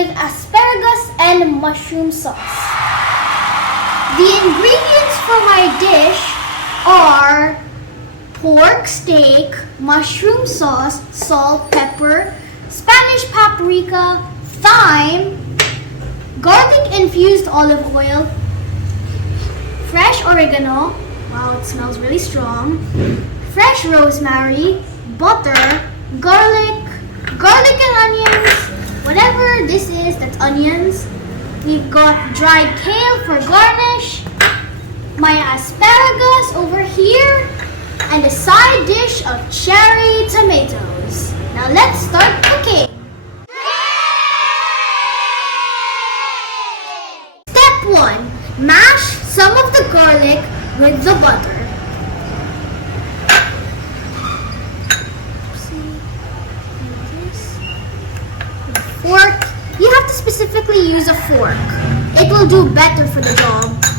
with asparagus and mushroom sauce. The ingredients for my dish are pork steak, mushroom sauce, salt, pepper, Spanish paprika, thyme, garlic infused olive oil, fresh oregano, wow, it smells really strong, fresh rosemary, butter, garlic and onions, whatever this is, that's onions. We've got dried kale for garnish, my asparagus over here, and a side dish of cherry tomatoes. Now let's start cooking. Step 1. Mash some of the garlic with the butter. Fork. You have to specifically use a fork. It will do better for the job.